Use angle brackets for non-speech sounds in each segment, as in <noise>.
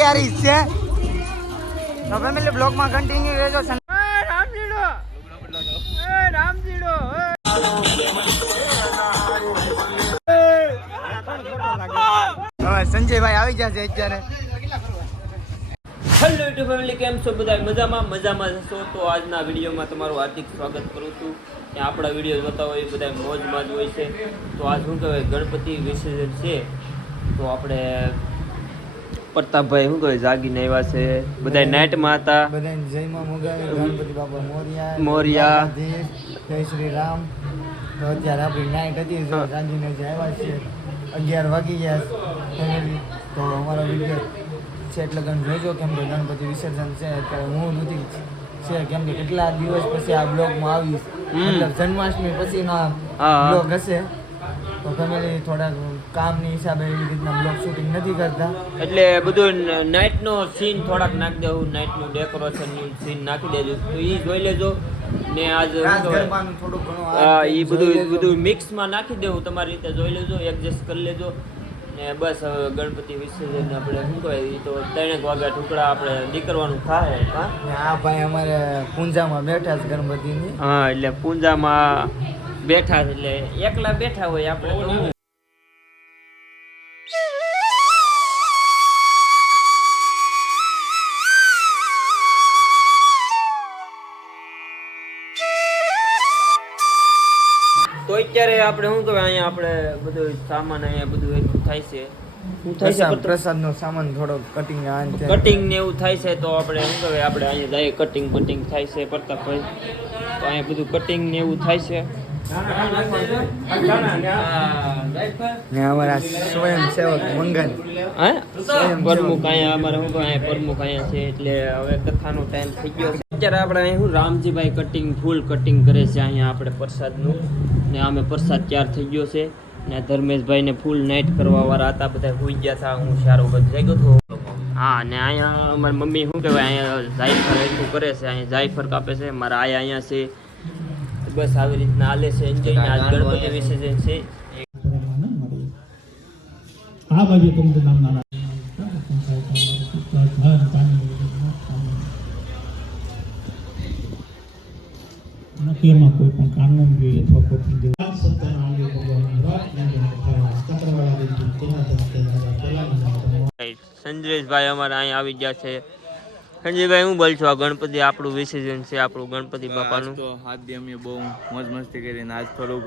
તૈયારી છે. તો ફેમિલી બ્લોગમાં કન્ટિન્યુ રહેજો. હવે સંજયભાઈ આવી ગયા છે અત્યારે. હેલો યુટ્યુબ ફેમિલી કેમ છો બધા? મજામાં મજામાં છો તો આજના વિડીયોમાં તમારું હાર્દિક સ્વાગત કરું છું. ત્યાં આપણા વીડિયો જોતા હોય એ બધા મોજમાં જ હોય છે. તો આજ શું કહેવાય? ગણપતિ વિસર્જન છે. તો આપણે પ્રતાપભાઈ શું કહે જાગીને આવ્યા છે. બધા નાઇટમાં હતા. બધાને જયમાં મોગાવી ગણપતિ બાપા મોરિયા મોરયા. જય શ્રી રામ. તો અત્યારે આપણી નાઇટ હતી જો સાંજને જે આવ્યા છે અગિયાર વાગી ગયા તો અમારો વીડિયો છે એટલે ગણ જોઈજો કેમ કે ગણપતિ વિસર્જન છે અત્યારે હું નથી છે કેમ કે કેટલા દિવસ પછી આ બ્લોગમાં આવીશ. મતલબ જન્માષ્ટમી પછીનો બ્લોગ હશે. તો ફેમિલી થોડાક કામની હિસાબે એવી રીતના બ્લોગ શૂટિંગ નથી કરતા. એટલે બધું નાઇટનો સીન થોડાક નાખી દેવું નાઇટનું ડેકોરેશન સીન નાખી દેજો. તો એ જોઈ લેજો. ને આજ એ બધું બધું મિક્સમાં નાખી દેવું તમારી રીતે જોઈ લેજો એડજસ્ટ કરી લેજો. ને બસ હવે ગણપતિ વિસર્જન આપણે શું કહેવાય એ તો ત્રણેક વાગ્યા ટુકડા આપણે નીકળવાનું થાય હા? ભાઈ અમારે પૂંજામાં બેઠા છે ગણપતિની. હા એટલે પૂંજામાં બેઠા એટલે એકલા બેઠા હોય આપણે તો અત્યારે આપણે શું કહેવાય અહીંયા આપણે બધું સામાન અહીંયા બધું એટલું થાય છે. પ્રસાદ. નો સામાન થોડો કટિંગ કટિંગ ને એવું થાય છે તો આપણે શું કહેવાય આપણે અહીંયા જઈએ કટિંગ બટિંગ થાય છે પ્રતાપભાઈ. તો અહીંયા બધું કટિંગ ને એવું થાય છે. અમારા સ્વયંસેવક મંગન. પ્રમુખ અહીંયા અમારે શું અહીંયા પ્રમુખ અહીંયા છે એટલે હવે કથાનો ટાઈમ થઈ ગયો છે. અત્યારે આપણે અહીં શું રામજીભાઈ કટિંગ ફૂલ કટિંગ કરે છે અહીંયા આપણે પ્રસાદનું. ને અમે પ્રસાદ તૈયાર થઈ ગયો છે. ને ધર્મેશભાઈને ફૂલ નાઇટ કરવા વાળા હતા બધા હોઈ ગયા હતા હું સારો બધું જાગ્યો હતો. હા ને અહીંયા અમારી મમ્મી શું કહેવાય અહીંયા જાયફર એટલું કરે છે અહીંયા જાયફર કાપે છે મારા આયા અહીંયા છે. બસ આવી રીતના હાલે છે એન્જોય આજ ગણપતિ વિસર્જન છે આ બાજુ તમને કોઈ પણ કાનૂન જોઈએ અથવા કોઈ પણ દેવ રાજા પહેલાના સંજયભાઈ અમારે અહીં આવી ગયા છે. સંજયભાઈ હું બોલ છું આ ગણપતિ આપણું વિસર્જન છે આપણું ગણપતિ આજ બાપાનું. તો હાથ દી અમે બહુ મોજ મસ્તી કરીને આજ થોડુંક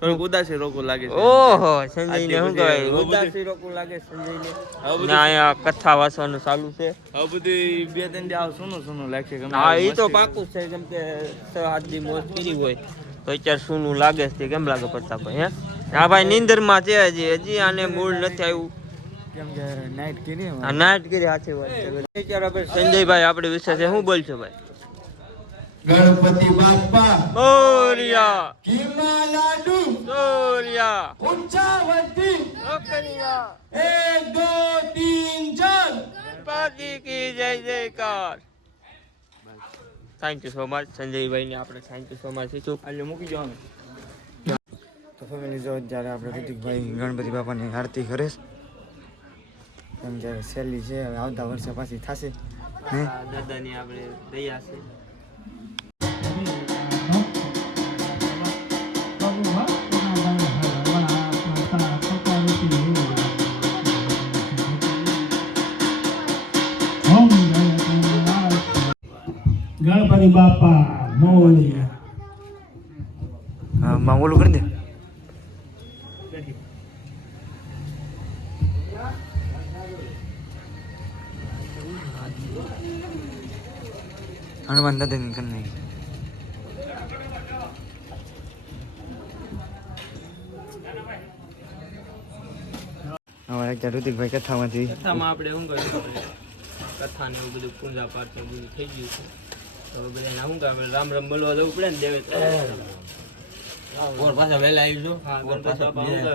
થોડુંક ઉદાસી રોકું લાગે છે. ઓહો સંજયને શું પછી કહેવાય? ઉદાસી રોકું લાગે સંજયને. હવે બધું- અહીંયા કથા વાંચવાનું ચાલુ છે. હવે બધી બે ત્રણ દી આવ સુનું સુનું લાગશે હા એ તો પાકું છે કેમ કે છ દી મોજ કરી હોય તો અત્યારે સુનું લાગે છે કેમ લાગે પ્રતાપભાઈ હે? હા ભાઈ નીંદરમાં છે હજી હજી આને મૂળ નથી આવ્યું. કેમ કે નાઇટ કરી આ નાટ કરી સાચી વાત છે અત્યારે આપણે સંજયભાઈ આપણે વિશે છે શું બોલશો ભાઈ? ગણપતિ બાપા મોરિયા ઘીમાં લાડુ મોરિયા ઉંચાવતી લોકરિયા એક દો તીન ચાર. ગણપતિ કી જય જયકાર. થેન્ક યુ સો મચ સંજયભાઈને આપણે થેન્ક યુ સો મચ શું આજે મૂકી જવાનું તો ફેમિલી જો જ્યારે આપણે ગણપતિ બાપાની આરતી કરે છે જ્યારે સહેલી છે હવે આવતા વર્ષે પાછી થશે. હે? દાદાની આપણે દયા છે. ગણપતિ બાપા મોરિયા કરી નાખી અમારે અત્યારે ઋતિકભાઈ કથામાંથી કથામાં આપણે શું કર્યું કથા ને એવું બધું પૂંજા પાઠ ને બધું થઈ ગયું છે તો બધા ના શું કામ રામ રામ બોલવા જવું પડે ને દેવે પાછા વહેલા આવી જો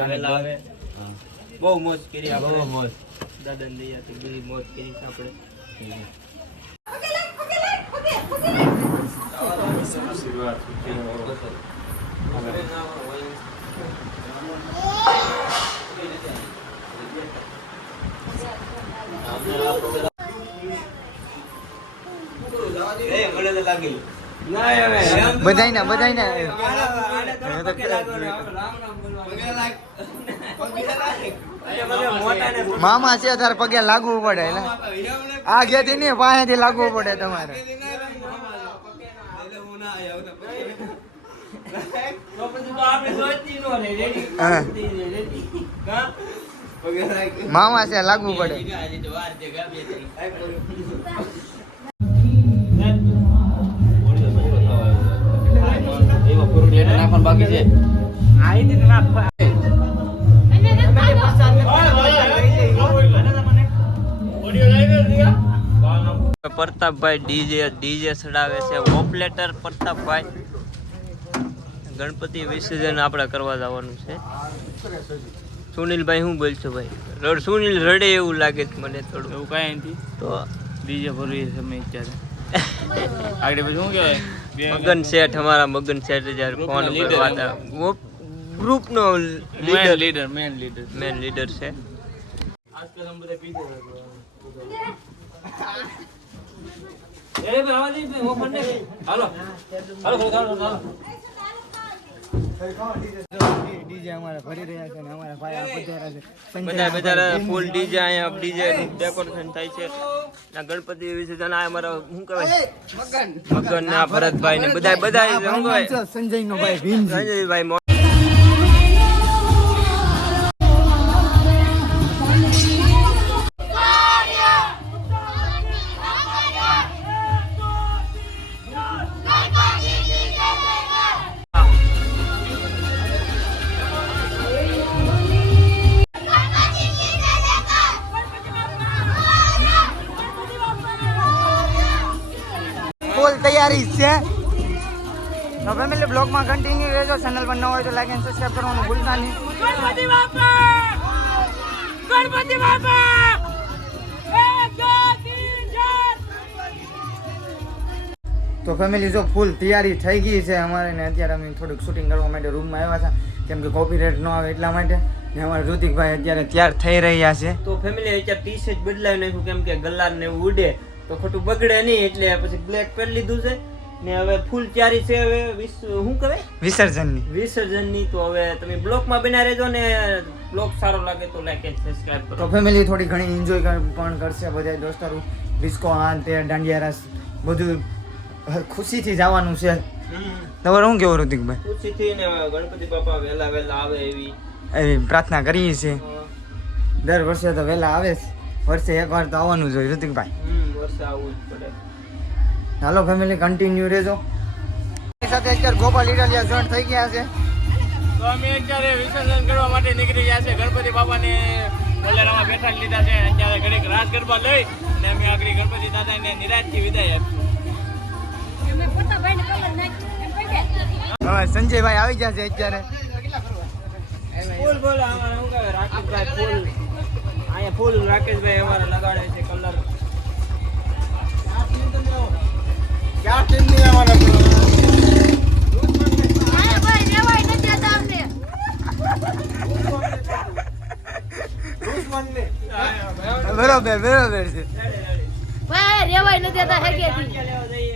વહેલા આવે બહુ મોજ કરી બહુ મોજ દાદાની દયાથી બધી મોજ કરી આપણે આશીર્વાદ બધાય બધાય મામા છે તારે પગે લાગવું પડે આ ઘેથી નહીં પાસેથી લાગવું પડે તમારે. તો છે લાગવું પડે ન. મામા છે લાગવું પડે હજી તો વાર છે, ગમે તે. પ્રતાપભાઈ ડીજે ડીજે ચડાવે છે. ઓપલેટર પ્રતાપભાઈ. ગણપતિ વિસર્જન આપણે કરવા જવાનું છે. સુનિલભાઈ શું બોલશો ભાઈ? રડ સુનિલ રડે એવું લાગે છે મને થોડું એવું કાંઈ નથી. તો ડીજે ભરવી સમય અત્યારે. આગળ પછી શું કહેવાય? મગન શેઠ અમારા મગન શેઠ જ્યારે ફોન leader વાત ગ્રુપનો main leader leader main leader main leader છે. આજકાલ બધા પીછે ડીજે અમારે ભરી રહ્યા છે ને અમારા ભાઈ આ પધાર્યા છે. બધા બધા ફૂલ ડીજે અહીંયા ડીજે ડેકોરેશન થાય છે. ના ગણપતિ વિશે અમારા શું કહેવાય? મગન. ના ભરતભાઈ ને બધા બધા સંજય નો ભાઈ સંજયભાઈ તૈયારી છે. તો ફેમિલી બ્લોગમાં કન્ટિન્યુ રહેજો. ચેનલ પર ન હોય તો લાઈક એન્ડ સબસ્ક્રાઇબ કરવાનું ભૂલતા નહીં. ગણપતિ બાપા! ગણપતિ બાપા! તો ફેમિલી જો ફૂલ તૈયારી થઈ ગઈ છે અમારે ને અત્યારે અમે થોડુંક શૂટિંગ કરવા માટે રૂમમાં આવ્યા હતા. કેમ કે કોપીરાઇટ ન આવે એટલા માટે. ને અમારા ઋતિકભાઈ અત્યારે તૈયાર થઈ રહ્યા છે. તો ફેમિલી અત્યારે પીસ જ બદલાવી નાખ્યું કેમ કે ગલ્લાર ને એવું ઉડે. તો ખોટું બગડે નહીં એટલે પછી બ્લેક પહેરી લીધું છે. ને હવે ફૂલ ચારી છે હવે શું કહેવાય? વિસર્જનની. વિસર્જનની તો હવે તમે બ્લોકમાં બના રહેજો ને બ્લોક સારો લાગે તો લાઈક એન્ડ સબસ્ક્રાઇબ તો ફેમિલી થોડી ઘણી એન્જોય પણ કરશે બધા દોસ્તારો. ડિસ્કો આ તે દાંડિયા રસ બધું ખુશીથી જવાનું છે. તમારે શું કેવું ઋતિકભાઈ? ખુશીથી ને ગણપતિ બાપા વહેલા વહેલા આવે એવી. એવી પ્રાર્થના કરીએ છીએ. દર વર્ષે તો વહેલા આવે વર્ષે એકવાર તો આવવાનું જોઈએ ઋતિકભાઈ. વર્ષે આવવું જ પડે. હાલો ફેમિલી કન્ટિન્યુ રહેજો. સાથે અત્યારે ગોપાલ ઇટાલિયા જોઈન્ટ થઈ ગયા છે. તો અમે અત્યારે વિસર્જન કરવા માટે નીકળી ગયા છે. ગણપતિ બાપાને બોલેરામાં બેઠા લીધા છે. અત્યારે ઘડીક રાસ ગરબા લઈ અને અમે આગળ ગણપતિ દાદાને નિરાજથી વિદાય આપીશું. હવે સંજયભાઈ આવી ગયા છે અત્યારે. ફૂલ ફૂલ અમારે શું કહેવાય? રાકેશભાઈ ફૂલ. અહીંયા ફૂલ રાકેશભાઈ અમારે લગાડે છે કલર. બરોબર બરોબર છે. ભાઈ રેવાય નથી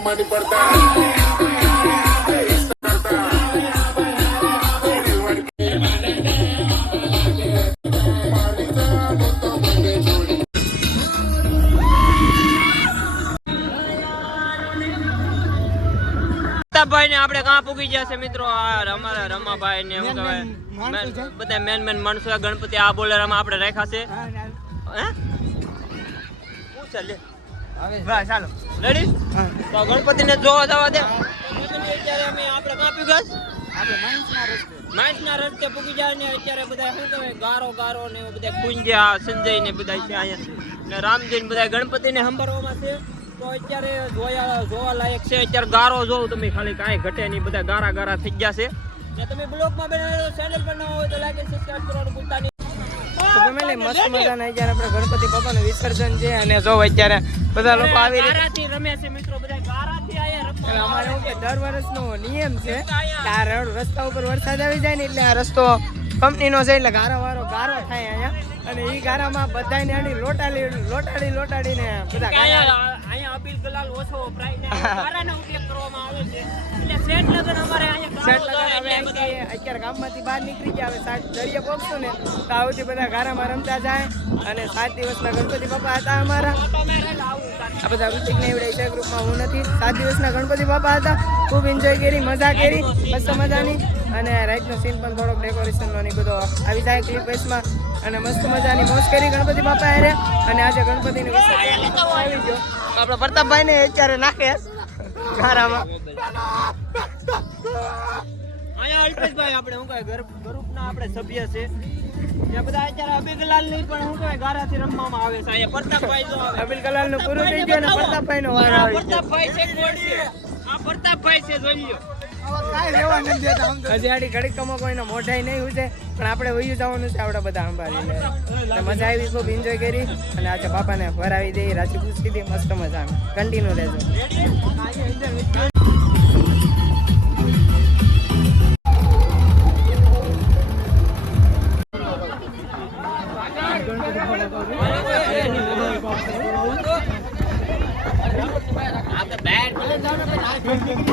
જમવાની પડતા ભાઈ ને આપડે કા પૂગી જશે મિત્રો? આ અમારા રમાભાઈ ને શું કહેવાય બધા મેન મેન માણસો ગણપતિ આ બોલે રમા આપડે રાખ્યા છે. હે શું ચાલે બસ ચાલો. રેડી તો ગણપતિને જોવા જવા દે. અત્યારે અમે આપણે કાં પૂગ્યા છે? આપણે માણસના રસ્તે. પૂગી જાય ને અત્યારે બધા શું કહેવાય ગારો ગારો ને બધા કુંજ્યા સંજય ને બધા છે અહીંયા. ને રામજી ને બધા ગણપતિને સંભાળવામાં છે. તો અત્યારે જોયા જોવા લાયક છે. અત્યારે ગારો જોવો તમે ખાલી કાંઈ ઘટે નહીં. બધા ગારા ગારા થઈ ગયા છે. ને તમે બ્લોગમાં બનાવેલો ચેનલ પર ન હોય તો લાઈક છે સબસ્ક્રાઇબ કરવાનું ભૂલતા નહીં. ફેમિલી મસ્ત મજાના અત્યારે આપણે ગણપતિ બાપાનું વિસર્જન છે અને જો અત્યારે બધા લોકો આવી ગારાથી રમે છે મિત્રો બધા ગારાથી આયા એટલે રમવા અમારે કે દર વર્ષનો નિયમ છે આ રસ્તા ઉપર વરસાદ આવી જાય ને એટલે આ રસ્તો કંપનીનો છે એટલે ગારો વારો ગારો થાય અહીંયા. અને એ ગારામાં બધાને આડી લોટાડી લોટાડી લોટાડીને બધા અહીંયા અબીલ ગલાલ ઓછો ને <laughs> ગારાનો ઉપયોગ કરવામાં આવે છે. સેટ લગન અમારે અહીંયા સેટ ગારો લગાડ હવે જાય એટલે બધા અહીંથી અત્યારે ગામમાંથી બહાર નીકળી ગયા હવે સાત દરિયા પહોંચશું ને તો આવતી બધા ગારામાં રમતા જાય અને સાત દિવસના ગણપતિ બાપા હતા અમારા. આ બધા ઋતિકને એવડે છે ગ્રુપમાં હું નથી. સાત દિવસના ગણપતિ બાપા હતા ખૂબ એન્જોય કરી મજા કરી મસ્ત મજાની. અને રાઈટનો સીન પણ થોડોક ડેકોરેશનનો ની બધો આવી જાય ક્લિપ વેસમાં અને મસ્ત મજાની મોજ કરી ગણપતિ બાપા હારે. અને આજે ગણપતિની વસ્તુ આવી ગયો. આપણા પ્રતાપભાઈને અત્યારે નાખે. ગારામાં અહીંયા અલ્પેશભાઈ આપણે શું કહે? ગ્રુપના આપણે સભ્ય છે. ત્યાં બધા અત્યારે અભિગલાલની પણ શું કહે ગારાથી રમવામાં આવે છે. અહીંયા પ્રતાપભાઈ જો આવે. અબિલ કલાલનું પૂરું થઈ ગયું અને પ્રતાપભાઈનો વારો આ પ્રતાપભાઈ છે આ પ્રતાપભાઈ છે જોઈ લ્યો. કાંઈ રહેવા નથી દેતા આમ તો. હજી આડી કમો કોઈનો મોઢાઈ નહીં હોય છે પણ આપણે વયું જવાનું છે આપણે બધા સંભાળીને મજા આવી ખૂબ એન્જોય કરી. અને આજે બાપાને ભરાવી દઈ રાજી પૂછી દઈ મસ્ત મજા કન્ટિન્યુ રહેજો.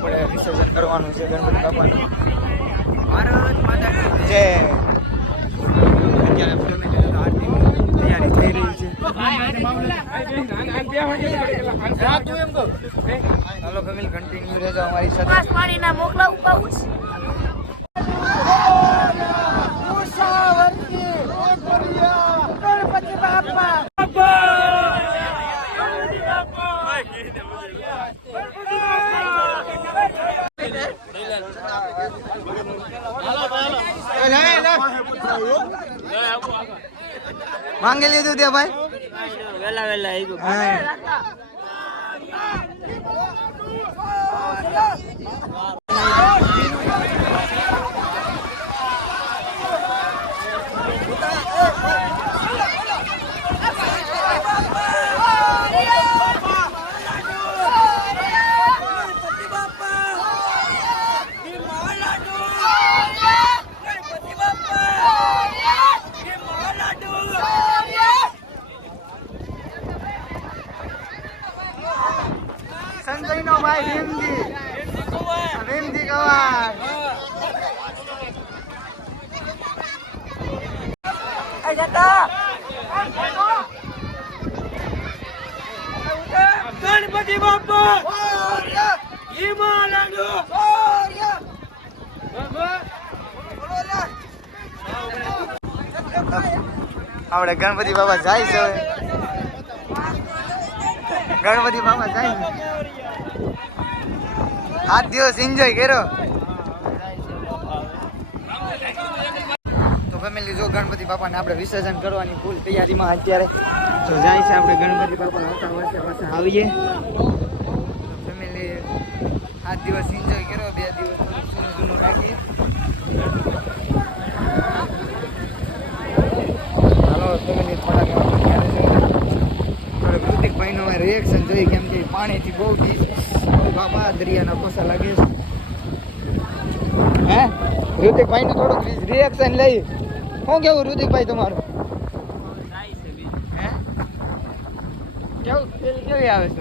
આપણે વિસર્જન કરવાનું છે ગણપતિ બાપાનું. ભારત માતા જય. અત્યારે ફેમિલી તૈયારી થઈ રહી છે. હાલો ફેમિલી કન્ટિન્યુ રહેજો અમારી સાથે. માંગી લીધું તે ભાઈ? વેલા વેલા આવી ગયું સંજય નો ભાઈ ભીમજી ભીમજી કવાર ગણપતિ બાપા હિમાલય આપણે ગણપતિ બાબા જાય છે ગણપતિ બાબા જાય સાત દિવસ એન્જોય કર્યો. તો ફેમિલી જો ગણપતિ બાપાને આપણે વિસર્જન કરવાની ફૂલ તૈયારીમાં અત્યારે, તો જાય છે આપણે ગણપતિ બાપા આવતા વર્ષે પાછા આવીએ. ફેમિલી આ દિવસ એન્જોય કર્યો, બે દિવસ રાખીએ. ફેમિલી થોડાક હવે થોડુંક ઋતિકભાઈનું રિએક્શન જોઈ કેમ કે પાણીથી બહુ થી બાપા દરિયાના કોસા લાગે છે. હે? ઋતિકભાઈનું થોડુંક રિએક્શન લઈ. શું કેવું ઋતિકભાઈ તમારું? હે? કેવું કેવી આવે છે?